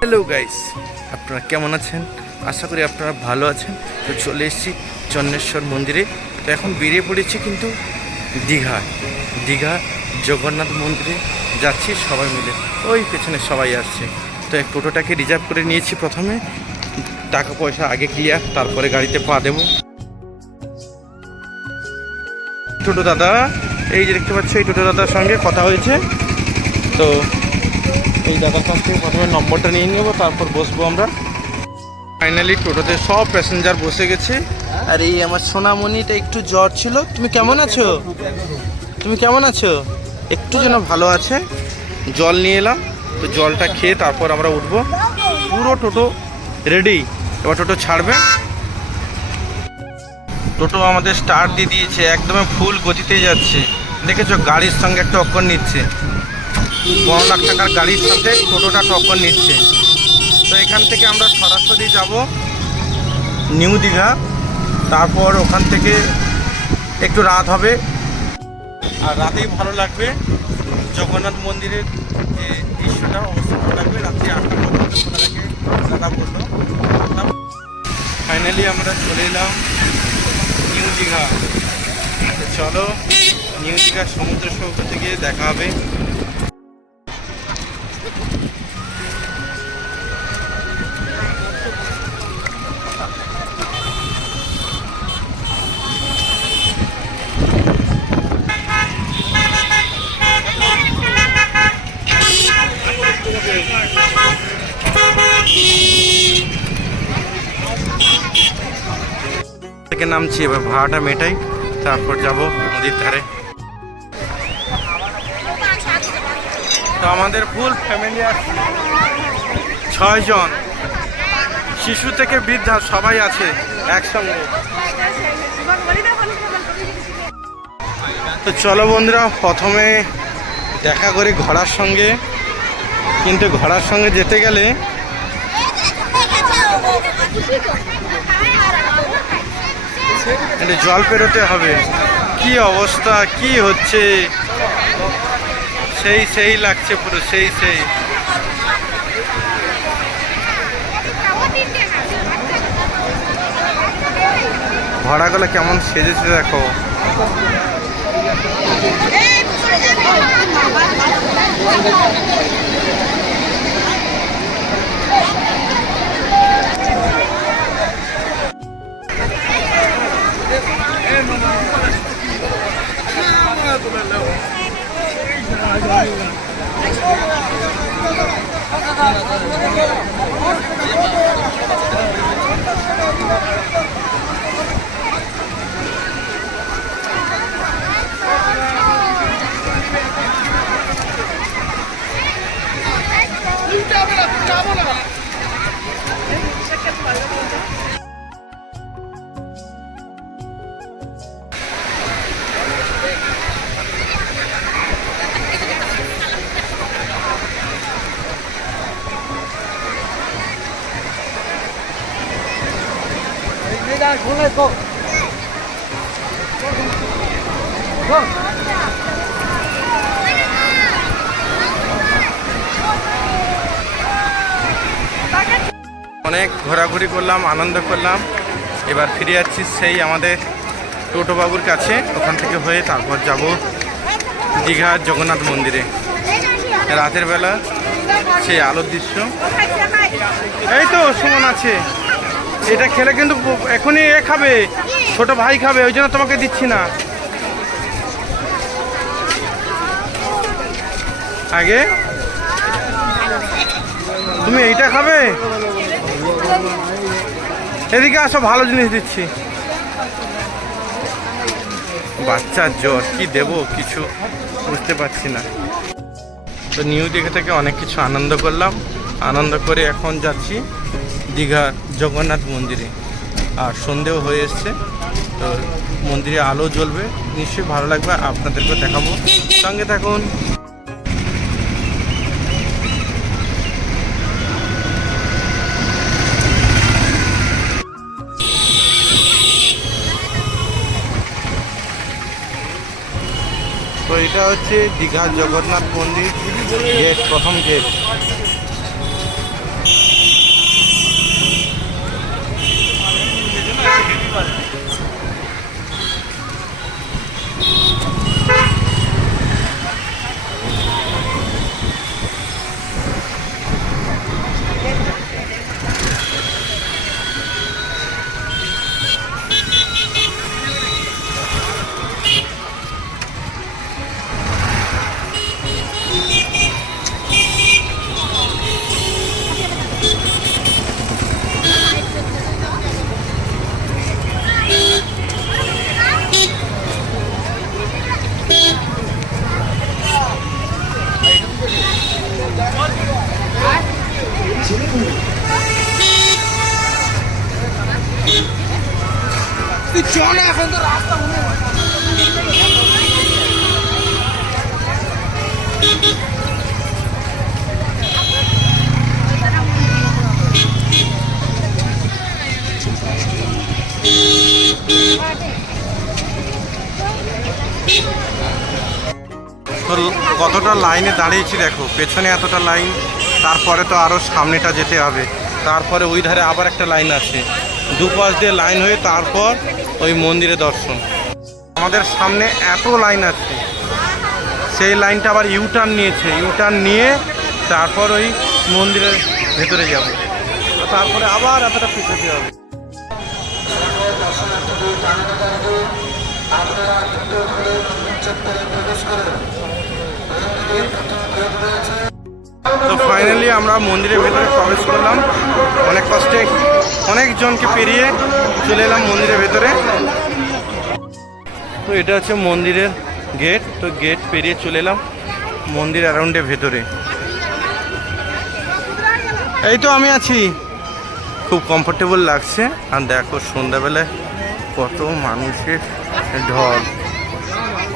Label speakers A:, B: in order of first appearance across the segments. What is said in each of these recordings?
A: Hello guys আপনারা কেমন আছেন? আশা করি আপনারা ভালো আছেন। তো চলে এসেছি চন্নেশ্বর মন্দিরে। তো এখন বেরিয়ে পড়েছি কিন্তু দীঘা দীঘা জগন্নাথ মন্দিরে যাচ্ছি সবাই মিলে। ওই পেছনে সবাই আসছে। তো এক টোটোটাকে রিজার্ভ করে নিয়েছি প্রথমে। টাকা পয়সা আগে ক্লিয়ার তারপরে গাড়িতে পা দেবো। টোটো দাদা, এই যে দেখতে পাচ্ছ, এই টোটো দাদার সঙ্গে কথা হয়েছে। তো এই দাদার কাছ থেকে প্রথমে নম্বরটা নিয়ে নেব তারপর বসবো আমরা। ফাইনালি টোটোতে সব প্যাসেঞ্জার বসে গেছে। আর এই আমার সোনামণিটা একটু জ্বর ছিল। তুমি কেমন আছো? তুমি কেমন আছো? একটু যেন ভালো আছে। জল নিয়ে এলাম তো জলটা খেয়ে তারপর আমরা উঠবো। পুরো টোটো রেডি এবার টোটো ছাড়বে। টোটো আমাদের স্টার্ট দিয়ে দিয়েছে একদম ফুল গতিতে যাচ্ছে। দেখেছ গাড়ির সঙ্গে একটা অক্ষর নিচ্ছে। পনেরো লাখ টাকার গাড়ির সাথে টোটোটা টক্কর নিচ্ছে। তো এখান থেকে আমরা সরাসরি যাব নিউ দীঘা। তারপর ওখান থেকে একটু রাত হবে। আর রাতেই ভালো লাগবে। জগন্নাথ মন্দিরের যে দৃশ্যটা অবশ্যই ভালো লাগবে। রাত্রি আটটা পর্যন্ত দাদা ফাইনালি আমরা চলে এলাম নিউ দীঘা। চলো, নিউ দীঘার সমুদ্র সৈকত থেকে দেখা হবে। নামছি, এবার ভাড়াটা মেটাই, তারপর যাব নদীর ধারে। তো আমাদের ফুল ফ্যামিলি আছে ছয়জন শিশু থেকে বৃদ্ধা সবাই আছে একসঙ্গে। তো চলো বন্ধুরা, প্রথমে দেখা করি ঘোড়ার সঙ্গে। কিন্তু ঘোড়ার সঙ্গে যেতে গেলে এটা জল পেরোতে হবে। কি অবস্থা? কি হচ্ছে? সেই সেই লাগছে পুরো, সেই সেই। ভড়াগুলো কেমন সেজেছে দেখো। যাব না অনেক ঘোরাঘুরি করলাম, আনন্দ করলাম। এবার ফিরে যাচ্ছি সেই আমাদের টোটো বাবুর কাছে, ওখান থেকে হয়ে তারপর যাব দীঘার জগন্নাথ মন্দিরে। রাতের বেলা সেই আলোর দৃশ্য। এই তো সুমন আছে। এটা খেলে কিন্তু এখনই এ খাবে, ছোট ভাই খাবে, ওই জন্য তোমাকে দিচ্ছি না। আগে? তুমি এইটা খাবে? এদিকে আসো, ভালো জিনিস দিচ্ছি। বাচ্চার জ্বর, কি দেব কিছু বুঝতে পারছি না। তো নিউ দীঘা থেকে অনেক কিছু আনন্দ করলাম। আনন্দ করে এখন যাচ্ছি। দীঘা জগন্নাথ মন্দিরে। আর সন্ধেও হয়ে এসছে, তো মন্দিরে আলো জ্বলবে, নিশ্চয়ই ভালো লাগবে আপনাদেরকে দেখাবো। সঙ্গে থাকুন। তো এটা হচ্ছে দীঘা জগন্নাথ মন্দির, গেট, প্রথম গেট। কতটা লাইনে দাঁড়িয়েছি দেখো, পেছনে এতটা লাইন, তারপরে তো আরও সামনেটা যেতে হবে। তারপরে ওই ধারে আবার একটা লাইন আছে। দুপাশ দিয়ে লাইন হয়ে তারপর ওই মন্দিরে দর্শন। আমাদের সামনে এত লাইন আছে। সেই লাইনটা আবার ইউটার্ন নিয়েছে। ইউটার্ন নিয়ে তারপর ওই মন্দিরের ভেতরে যাব। তারপরে আবার এতটা পিছাতে হবে। তো ফাইনালি আমরা মন্দিরের ভেতরে প্রবেশ করলাম। অনেক কষ্টে অনেকজনকে পেরিয়ে চলে এলাম মন্দিরের ভেতরে। তো এটা হচ্ছে মন্দিরের গেট তো গেট পেরিয়ে চলে এলাম মন্দির অ্যারাউন্ডের ভেতরে। এই তো আমি আছি। খুব কমফোর্টেবল লাগছে। আর দেখো সন্ধ্যাবেলায় কত মানুষের ঢল।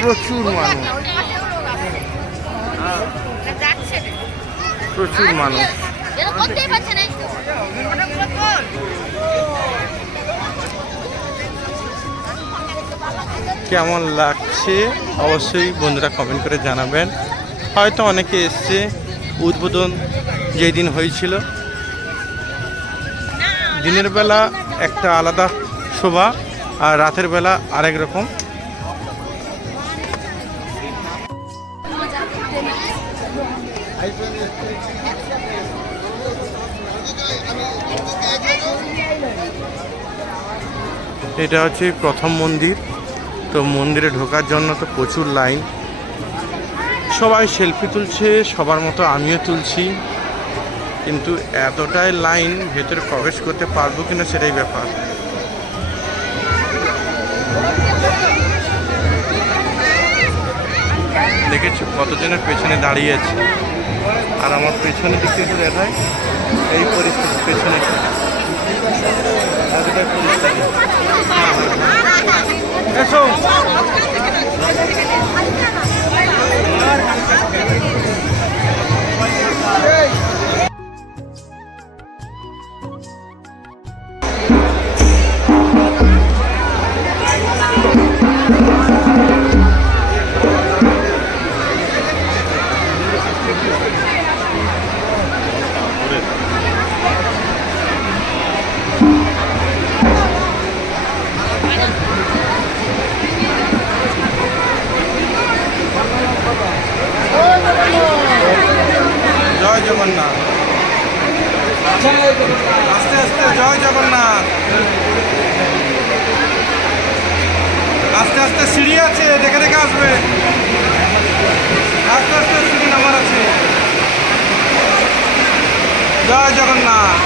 A: প্রচুর মানুষ। প্রচুর মানুষ। কেমন লাগছে? অবশ্যই বন্ধুরা কমেন্ট করে জানাবেন। হয়তো অনেকে এসছে উদ্বোধন যেই দিন হয়েছিল। দিনের বেলা একটা আলাদা শোভা আর রাতের বেলা আরেক রকম। এটা হচ্ছে প্রথম মন্দির। তো মন্দিরে ঢোকার জন্য তো প্রচুর লাইন। সবাই সেলফি তুলছে, সবার মতো আমিও তুলছি। কিন্তু এতটাই লাইন ভেতরে প্রবেশ করতে পারব কিনা সেটাই ব্যাপার। দেখেছি কতজনের পেছনে দাঁড়িয়ে আছে? আর আমার পেছনে দিকে একটু দেখায়, এই পরিস্থিতি পেছনে। এসো জয় জয় জগন্নাথ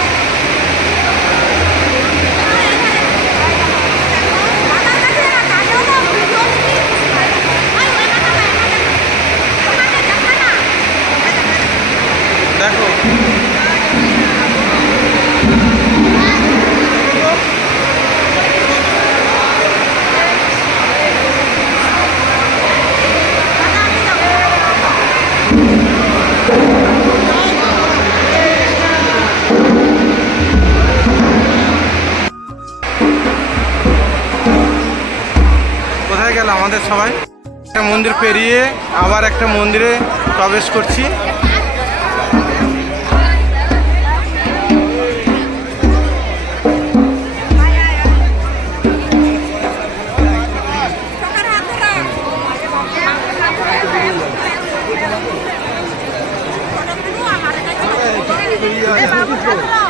A: আমাদের সবাই। একটা মন্দির পেরিয়ে আবার একটা মন্দিরে প্রবেশ করছি।
B: আবার গিয়ে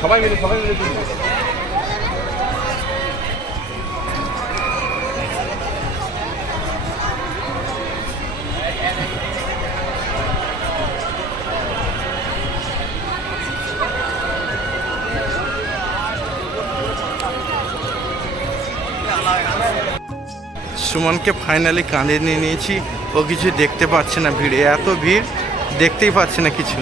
A: সবাই মিলে সবাই মিলে সুমনকে ফাইনালি কাঁধে নিয়ে নিয়েছি। ও কিছু দেখতে পাচ্ছে না ভিড়ে। এত ভিড়, দেখতেই পাচ্ছে না কিছু।